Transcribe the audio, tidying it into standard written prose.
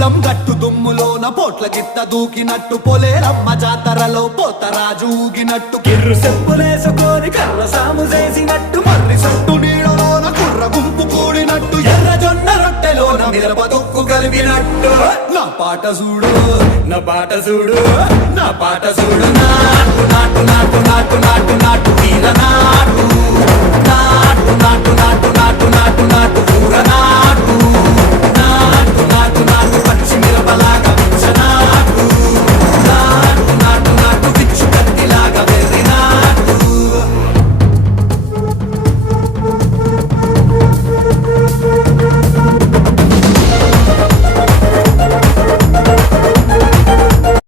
పొలం గట్టు దుమ్ములోన పోట్ల గిత్త దూకినట్టు పొలేరమ్మ జాతరలో పోతరాజు ఊగినట్టు కిర్రు చెప్పులేసుకొని కర్ర సాము చేసినట్టు మర్రి సట్టు నీడలోన కుర్ర గుంపు కూడినట్టు ఎర్ర జొన్న రొట్టెలోన మిరప దొక్కు కలిపినట్టు నా పాట చూడు నా పాట చూడు నా పాట చూడు నాటు నాటు నాటు నాటు నాటు నాటు వీర నాటు నాటు నాటు నాటు